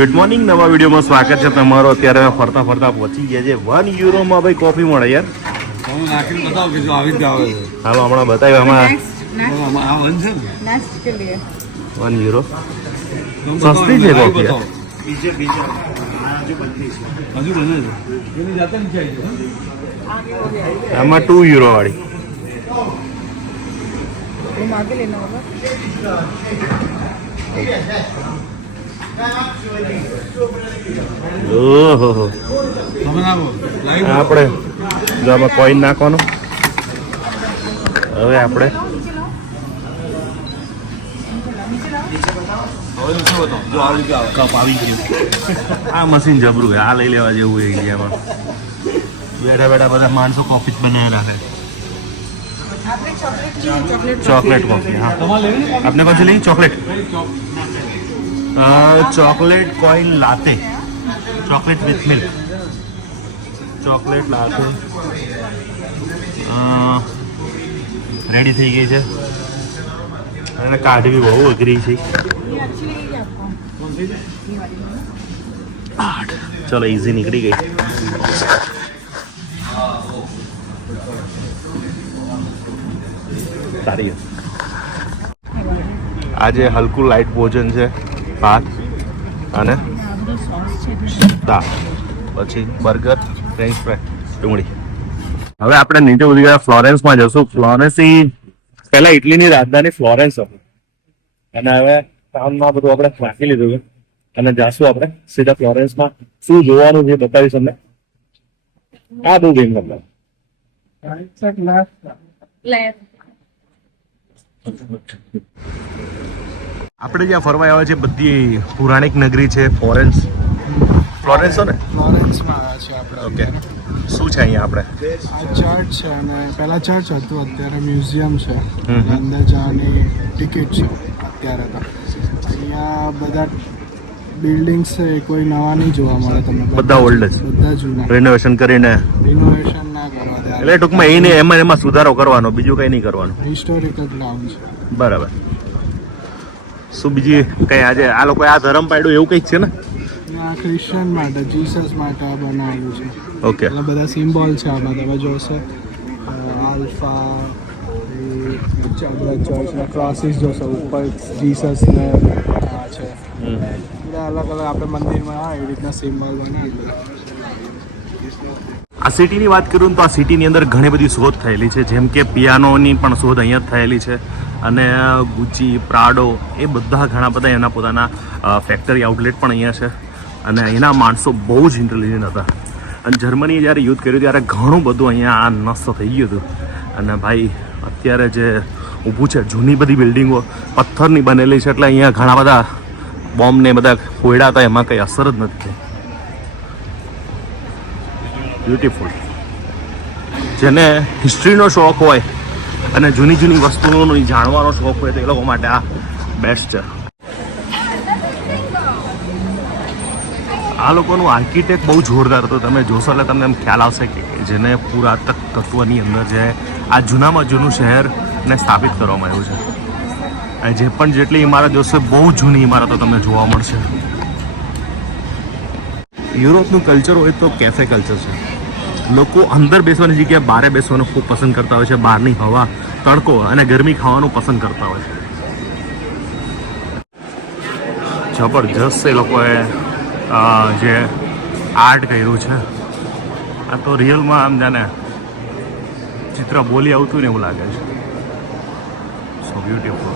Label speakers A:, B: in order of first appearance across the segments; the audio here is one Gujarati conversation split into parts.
A: ગુડ મોર્નિંગ નવા વિડીયોમાં સ્વાગત છે તમારો. અત્યારે ફરતા ફરતા પહોંચી ગયા છે વન યુરોમાં ભાઈ કોફી મળે યાર. હાલો હમણાં બતાવ્યું
B: હમણાં વન
A: યુરો સસ્તી છે કોફી આમાં ટુ યુરો વાળી.
C: ઓકે
A: ઓહો. આપણે જો આમાં કોઈન નાખવાનું. હવે આપણે કપ આવી ગયું. આ મશીન જબરું આ લઈ લેવા જેવું એરિયામાં બેઠા બેઠા બધા માણસો કોફી જ બનાવી રાખે. ચોકલેટ કોફી હા. આપને પછી લઈ chocolate chocolate coin latte chocolate with milk chocolate latte ready થઈ ગઈ છે. અને કાઢવી બહુ અઘરી છે. ચલો ઇઝી નીકળી ગઈ. સારી આજે હલકું લાઇટ ભોજન છે. ભાત અને દાળ પછી બર્ગર ફ્રેન્ચ ફ્રાય ડુંગળી. હવે આપણે નીચે ઉતરી ગયા ફ્લોરેન્સમાં જશું. ફ્લોરેન્સ પહેલા ઇટલીની રાજધાની ફ્લોરેન્સ હતી. અને હવે ટાઉનમાં બધું આપણે રાખી લીધું છે. અને જાશું આપણે સીધા ફ્લોરેન્સમાં. શું જોવાનું છે એ બતાવીશ તમને. આ બહુ ગેમ તમને
C: ले
A: આપણે જ્યાં ફરવા આવ્યા છે? બધી પુરાણિક નગરી છે ફ્લોરેન્સ. ફ્લોરેન્સ ને?
D: ફ્લોરેન્સમાં આવ્યા છે આપણે
A: ઓકે. શું છે અહીંયા આપણે?
D: આ ચર્ચ છે અને પહેલાં ચર્ચ હતું અત્યારે મ્યુઝિયમ છે. અંદર જવાની ટિકિટ છે અત્યારે તો. અહીંયા બધા બિલ્ડિંગ્સ છે એ કોઈ નવા નહીં જોવા મળે તમને.
A: બધા ઓલ્ડ જ.
D: બધા જૂના.
A: રિનોવેશન કરીને.
D: રિનોવેશન ના કરવા
A: એટલે ટૂંકમાં એને એમાં એમાં સુધારો કરવાનો બીજું કંઈ નહીં કરવાનું.
D: હિસ્ટોરિકલ ગ્રાઉન્ડ છે.
A: બરાબર. શું બીજી કઈ આજે આ લોકોએ આ ધર્મ પાડ્યું એવું કંઈક છે ને?
D: આ ક્રિશ્ચિયન માટે જીસસ માટે આ બનાવેલું છે.
A: ઓકે.
D: એટલે બધા સિમ્બોલ છે આમાં તમે જોશો. આલ્ફા ચર્ચના ક્રોસીસ જોશો ઉપર જીસસ ને આ છે. બધા અલગ અલગ આપણે મંદિરમાં આ એવી રીતના સિમ્બોલ બનાવેલા.
A: આ સિટીની વાત કરું તો આ સિટીની અંદર ઘણી બધી શોધ થયેલી છે. જેમ કે પિયાનોની પણ શોધ અહીંયા જ થયેલી છે અને ગુચી પ્રાડો એ બધા ઘણા બધા એના પોતાના ફેક્ટરી આઉટલેટ પણ અહીંયા છે અને અહીંના માણસો બહુ જ ઇન્ટેલિજન્ટ હતા. અને જર્મનીએ જ્યારે યુદ્ધ કર્યું ત્યારે ઘણું બધું અહીંયા આ નષ્ટ થઈ ગયું હતું. અને ભાઈ, અત્યારે જે ઊભું છે, જૂની બધી બિલ્ડિંગો પથ્થરની બનેલી છે એટલે અહીંયા ઘણા બધા બોમ્બને બધા હતા, એમાં કંઈ અસર જ નથી થઈ. બ્યુટીફુલ જેને હિસ્ટ્રીનો શોખ હોય અને જૂની જૂની વસ્તુઓનો જાણવાનો શોખ હોય તો એ લોકો માટે આ બેસ્ટ છે. આ લોકોનું આર્કિટેક્ટ બહુ જોરદાર હતો. તમે જોશો એટલે તમને એમ ખ્યાલ આવશે કે જેને પુરાતક તત્વની અંદર જે આ જૂનામાં જૂનું શહેરને સ્થાપિત કરવામાં આવ્યું છે. જે પણ જેટલી ઇમારત જોશે બહુ જૂની ઇમારતો તમને જોવા મળશે. યુરોપનું કલ્ચર હોય તો કેફે કલ્ચર છે. લોકો અંદર બેસવાની જગ્યાએ બહારે બેસવાનું ખૂબ પસંદ કરતા હોય છે. બહારની હવા, તડકો અને ગરમી ખાવાનું પસંદ કરતા હોય છે. જબરજસ્ત એ લોકોએ જે આર્ટ કર્યું છે. આ તો રિયલમાં આમ જાને ચિત્ર બોલી આવતું ને એવું લાગે છે. સો બ્યુટીફુલ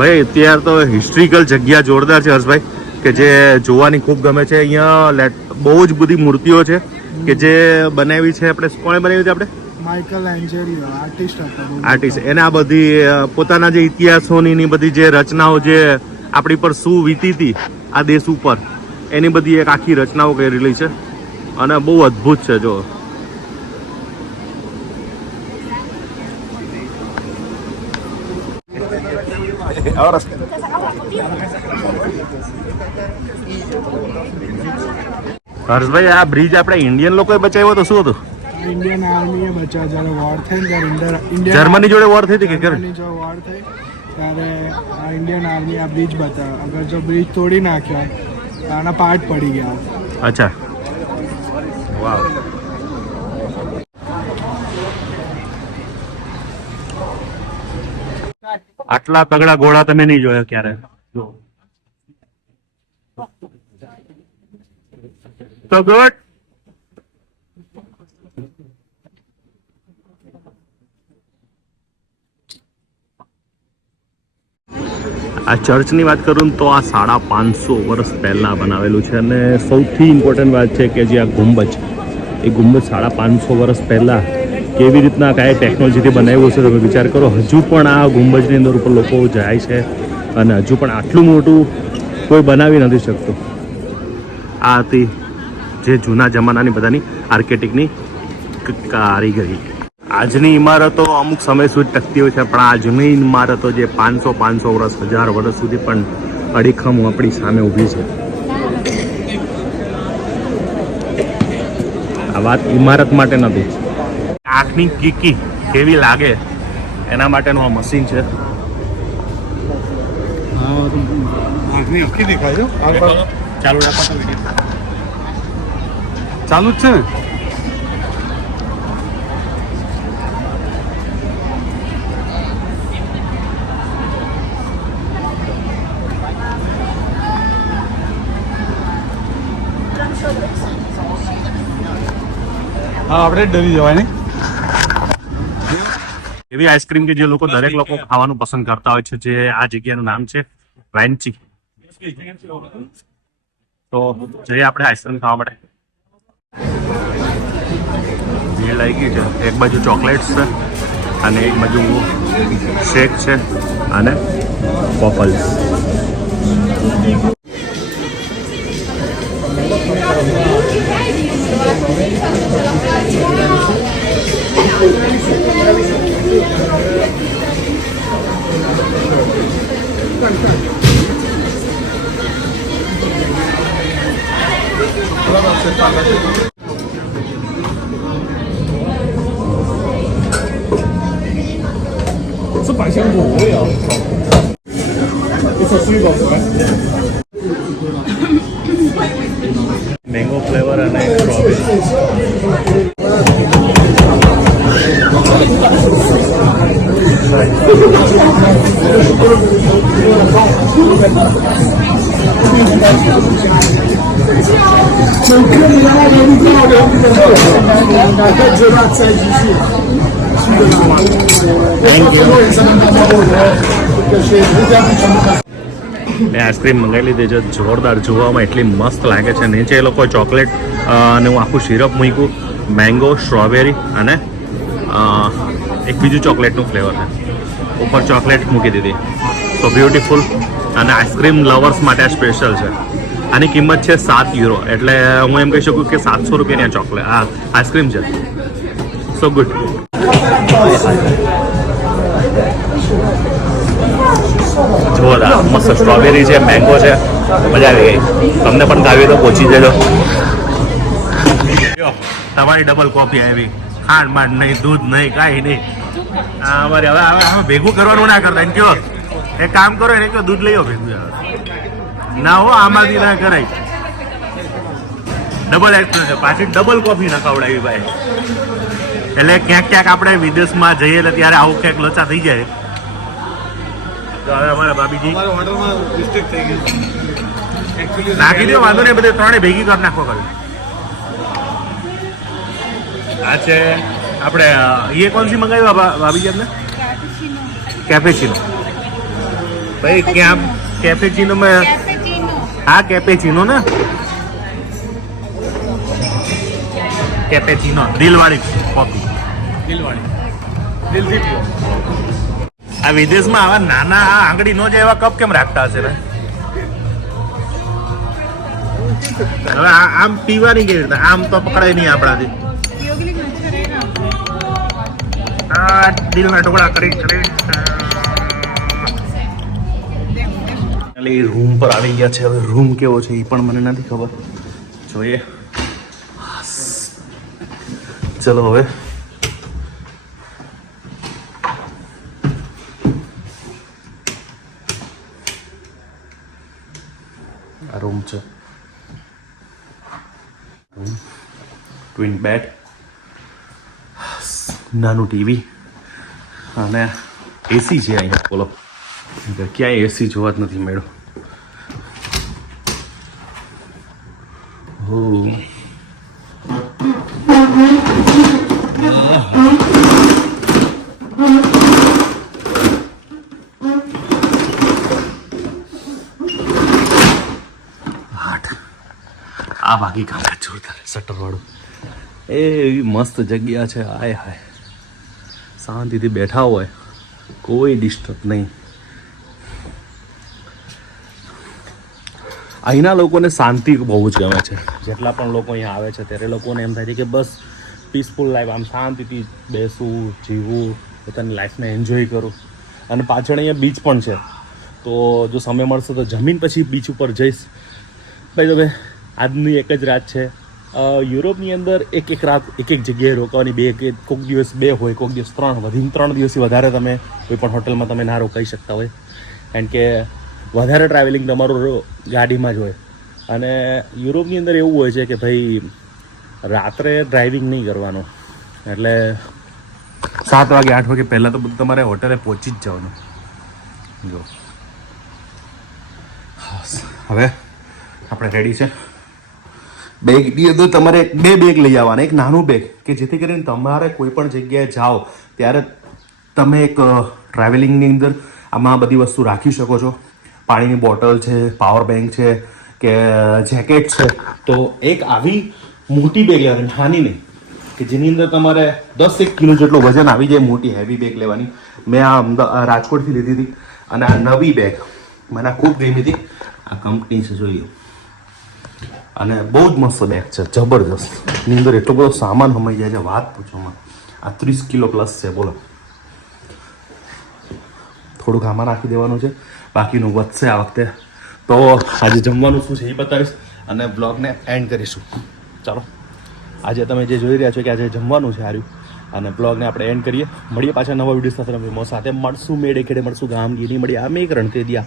A: ભાઈ અત્યારે તો હિસ્ટ્રિકલ જગ્યા જોરદાર છે હર્ષભાઈ કે જે જોવાની ખૂબ ગમે છે. અહીંયા બહુ જ બધી મૂર્તિઓ છે કે જે બનાવી છે આપણે. કોણે બનાવી છે આપણે?
D: માઇકલ એન્જેલિયો આર્ટિસ્ટ હતો
A: આર્ટિસ્ટ એને આ બધી પોતાના જે ઇતિહાસોની ની બધી જે રચનાઓ જે આપણી પર શું વીતી હતી આ દેશ ઉપર એની બધી એક આખી રચનાઓ કરેલી છે. અને બહુ અદ્ભુત છે જો. હર્ષભાઈ આ બ્રિજ આપણે ઇન્ડિયન લોકોએ બચાવ્યો તો શું હતું?
D: ઇન્ડિયન આર્મીએ બચાવ્યો. જ્યારે વોર થઈ ત્યારે ઇન્ડિયન
A: જર્મની જોડે વોર થઈ હતી કે
D: જર્મની જો વોર થઈ. ત્યારે આ ઇન્ડિયન આર્મી આ બ્રિજ બતાવ્યો. અગર જો બ્રિજ તોડી નાખ્યો તો આના પાર્ટ પડી ગયા.
A: અચ્છા. વાવ. આટલા તગડા ઘોડા તમે નહીં જોયા ક્યારે? તો ગુડ આ ચર્ચની વાત કરું તો આ સાડા પાંચસો વર્ષ પહેલાં બનાવેલું છે અને સૌથી ઇમ્પોર્ટન્ટ વાત છે કે જે આ ગુંબજ એ ગુંબજ સાડા પાંચસો વર્ષ પહેલાં કેવી રીતના કાંઈ ટેકનોલોજીથી બનાવ્યું છે, તમે વિચાર કરો. હજુ પણ આ ગુંબજની અંદર ઉપર લોકો જાય છે અને હજુ પણ આટલું મોટું કોઈ બનાવી નથી શકતું. આ હતી જે જૂના જમાનાની બધાની આર્કિટેક્ટની કારીગરી. આજની ઇમારતો અમુક સમય સુધી ટકતી હોય છે, પણ આ જૂની ઇમારતો જે પાંચસો પાંચસો વર્ષ, હજાર વર્ષ સુધી પણ અડીખમ આપણી સામે ઊભી છે. આ વાત ઇમારત માટે નથી. આંખની કીકી કેવી લાગે? એના માટેનું આ મશીન છે.
B: આંખની આખી દેખાય
A: ચાલુ રાખો
B: ચાલુ જ છે હા આપણે ડરી જવાય ને
A: એવી આઈસ્ક્રીમ કે જે લોકો દરેક લોકો ખાવાનું પસંદ કરતા હોય છે જે આ જગ્યાનું નામ છે વેન્ચી તો જઈએ આપણે આઈસ્ક્રીમ ખાવા માટે. ભીડ લાગી છે. એક બાજુ ચોકલેટ્સ છે અને એક બાજુ શેક છે અને પોપલ્સ. મેં આઈસ્ક્રીમ મંગાવી લીધી છે. જોરદાર જોવામાં એટલી મસ્ત લાગે છે. નીચે એ લોકો ચોકલેટ અને હું આખું સિરપ મૂક્યું મેંગો સ્ટ્રોબેરી અને એક બીજું ચોકલેટનું ફ્લેવર છે. ઉપર ચોકલેટ મૂકી દીધી. સો બ્યુટીફુલ અને આઈસ્ક્રીમ લવર્સ માટે આ સ્પેશિયલ છે. આની કિંમત છે સાત યુરો એટલે હું એમ કહી શકું કે સાતસો રૂપિયાની આ ચોકલેટ આ આઈસ્ક્રીમ છે. સો ગુડ જોરદાર મસ્ત સ્ટ્રોબેરી છે મેંગો છે, મજા આવી ગઈ. તમને પણ ખાવી તો પહોંચી જજો. તમારી ડબલ કોફી આવી. ખાંડ માંડ નહીં, દૂધ નહીં, કાંઈ નહીં. અમારે હવે હવે હવે ભેગું કરવાનું ના કરતા. એને કયો એક કામ કરો, એને કયો દૂધ લઈ આવો ભેગું ના હો, આમાંથી ના કરાય. ડબલ એક્સપ્રેસ છે. પાછી ડબલ કોફી ના ખવડાવી ભાઈ. એટલે ક્યાંક ક્યાંક આપણે વિદેશમાં જઈએ એટલે ત્યારે આવું ક્યાંક લોચા થઈ જાય. તો હવે અમારા
B: બાબીજી
A: નાખી દો વાંધો નહીં બધે ત્રણે ભેગી કરી નાખો કરે આ છે આપણે એ કોણ સી મંગાવ્યું ભાભીજી આપણે કેફેચીનો ભાઈ ક્યાં કેફેચીનો મેં હા કેફેચીનો ને? કેપેચિનો
B: દિલવાળી કોફી દિલવાળી.
A: આ વિદેશમાં આવા નાના આ આંગળી નો જાય એવા કપ કેમ રાખતા હશે ને હવે આમ પીવાની કેવી રીતે? આમ તો પકડાય નહીં આપણાથી. આ દિલના ટુકડા કરી કરી. રૂમ પર આવી ગયા છે. હવે રૂમ કેવો છે એ પણ મને નથી ખબર. જોઈએ. ચલો હવે આ રૂમ છે ટ્વિન બેડ નાનું ટીવી અને એસી છે અહીંયા, બોલો. ક્યાંય એસી જોવા જ નથી મેળો હો આ બાકી કામકાજ જોરદાર. શટરવાળું એ એવી મસ્ત જગ્યા છે આય હાય. શાંતિથી બેઠા હોય, કોઈ ડિસ્ટર્બ નહીં. અહીંના લોકોને શાંતિ બહુ જ ગમે છે. જેટલા પણ લોકો અહીંયા આવે છે, ત્યારે લોકોને એમ થાય છે કે બસ પીસફુલ લાઈફ આમ શાંતિથી બેસવું જીવવું પોતાની લાઈફને એન્જોય કરું. અને પાછળ અહીંયા બીચ પણ છે. તો જો સમય મળશે તો જમીન પછી બીચ ઉપર જઈશ. ભાઈ તમે આજની એક જ રાત છે. યુરોપની અંદર એક એક રાત, એક એક જગ્યાએ રોકાવાની બે કે કોઈક દિવસ બે હોય કોઈક દિવસ ત્રણ વધીને ત્રણ દિવસથી વધારે તમે કોઈ પણ હોટલમાં તમે ના રોકાઈ શકતા હોય. કારણ કે વધારે ટ્રાવેલિંગ તમારું ગાડીમાં જ હોય. અને યુરોપની અંદર એવું હોય છે કે ભાઈ, રાત્રે ડ્રાઇવિંગ નહીં કરવાનું. એટલે સાત વાગે, આઠ વાગે પહેલાં તો બધું, તમારે હોટલે પહોંચી જ જવાનું. જો. હવે આપણે રેડી છે. બેગની અંદર તમારે બે બેગ લઈ આવવાના, એક નાનું બેગ, કે જેથી કરીને તમારે કોઈ પણ જગ્યાએ જાઓ, ત્યારે તમે એક ટ્રાવેલિંગની અંદર આમાં બધી વસ્તુ રાખી શકો છો. પાણીની બોટલ છે પાવર બેંક છે, કે જેકેટ છે. તો એક આવી મોટી બેગ લેવાની, નાની નહીં, કે જેની અંદર તમારે દસ એક કિલો જેટલું વજન આવી જાય મોટી હેવી બેગ લેવાની. મેં આ અમદાવાદ રાજકોટથી લીધી હતી, અને આ નવી બેગ, મને ખૂબ ગમી હતી. આ કંપની છે જોઈએ અને બહુ જ મસ્ત બેગ છે, જબરજસ્ત. એની અંદર એટલો બધો સામાન હમાઈ જાય છે, વાત પૂછવામાં. આ ત્રીસ કિલો પ્લસ છે, બોલો. થોડુંક આમાં રાખી દેવાનું છે. બાકીનું વધશે આ વખતે. તો આજે જમવાનું શું છે એ બતાવીશ અને બ્લોગને એન્ડ કરીશું. ચાલો. આજે તમે જે જોઈ રહ્યા છો કે આજે જમવાનું છે હાર્યું. અને બ્લોગને આપણે એન્ડ કરીએ. મળીએ પાછા નવા વીડિયો સાથે રમી મો સાથે. મળશું મેળે ખેડે, મળશું ગામ ગીરી મળીએ અમે એક રણકેદિયા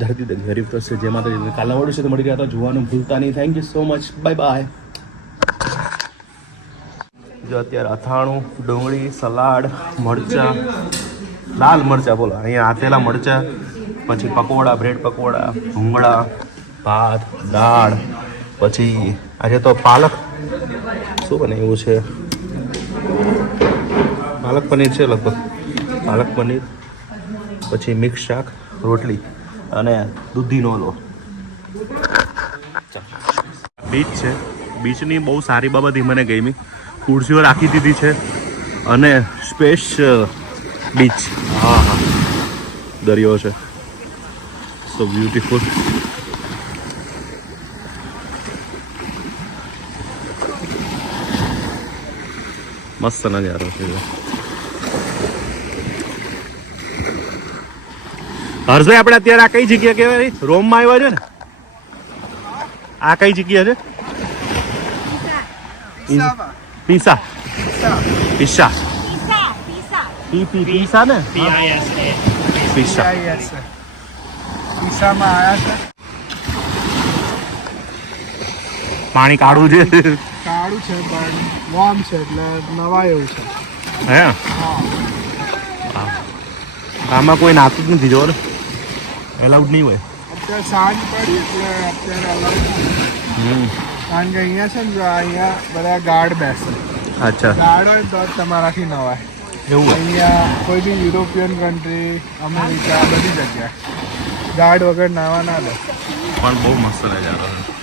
A: ધરતી દ ગરીબ તો છે, જેમાં તો કાલના વડું છે, તો મળી રહ્યા હતા જોવાનું ભૂલતા નહીં. Thank you so much bye bye જો અત્યારે અથાણું, ડુંગળી, સલાડ, મરચા. લાલ મરચા, બોલો. અહીંયા આથેલા મરચા, પછી પકોડા, બ્રેડ પકોડા, ભૂંગળા, ભાત, દાળ, પછી આજે તો પાલક. શું બને એવું છે? પાલક પનીર છે લગભગ. પાલક પનીર, પછી મિક્સ શાક, રોટલી અને દૂધીનો લો બીચ છે. બીચની બહુ સારી બાબત એ મને ગમી. ખુરશીઓ રાખી દીધી છે અને સ્પેસ બીચ. હા હા. દરિયો છે. સો બ્યુટીફુલ મસ્ત નજારો છે હર્ષભાઈ આપણે અત્યારે આ કઈ જગ્યા કહેવાય? રોમમાં આવ્યા છે ને? આ કઈ જગ્યા છે? પીસા. પીસા. પી પી પીસા ને? પીસા.
D: પીસામાં
A: પાણી કાઢવું છે.
D: કાળું છે પણ વોર્મ છે એટલે નવા એવું છે.
A: હે? આમાં કોઈ નાતું જ નથી જોર. એલાઉડ નહીં હોય.
D: અત્યારે સાંજ પડી એટલે અત્યારે અલાઉડ કારણ કે અહીંયા છે ને અહીંયા બધા ગાર્ડ બેસે.
A: અચ્છા.
D: ગાર્ડ હોય તો તમારાથી નવાય.
A: એવું
D: અહીંયા કોઈ બી યુરોપિયન કન્ટ્રી અમેરિકા બધી જગ્યાએ ગાર્ડ વગર નાવા ના દે.
A: પણ બહુ મસ્ત નજારો છે.